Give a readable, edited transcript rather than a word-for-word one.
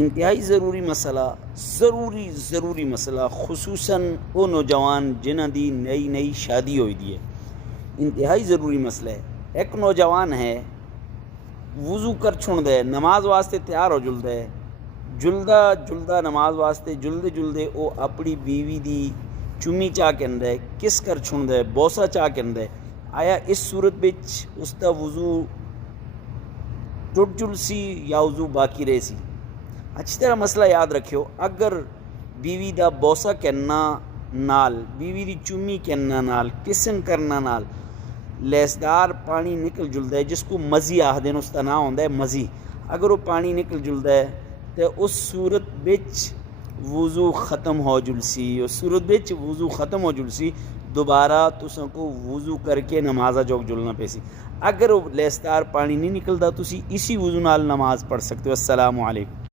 انتہائی ضروری مسئلہ خصوصاً وہ نوجوان جنہاں دی نئی شادی ہوئی دی ہے، انتہائی ضروری مسئلہ ہے۔ ایک نوجوان ہے، وضو کر چھوڑ دے، نماز واسطے تیار ہو جلدا ہے، جلدا نماز واسطے جلدے وہ اپنی بیوی دی چمی چاہ کہندا ہے، کس کر چھوڑ دے، بوسا چاہ کہندا ہے۔ آیا اس صورت بچ اس دا وضو ٹوٹ جل سی یا وضو باقی رہے سی؟ اچھی طرح مسئلہ یاد رکھیو، اگر بیوی دا بوسا کہنا نال، بیوی دی چمی کہنا نال، کسن کرنا نال لیسدار پانی نکل جلدا ہے، جس کو مزی آخدے اس کا نام ہوندا ہے مزی، اگر وہ پانی نکل جلدا ہے تو اس صورت بچ وضو ختم ہو جلسی، دوبارہ تساں کو وضو کر کے نمازہ جوگ جلنا پیسی۔ اگر وہ لیسدار پانی نہیں نکلدا، تسی اسی وضو نال نماز پڑھ سکتے ہو۔ السلام علیکم۔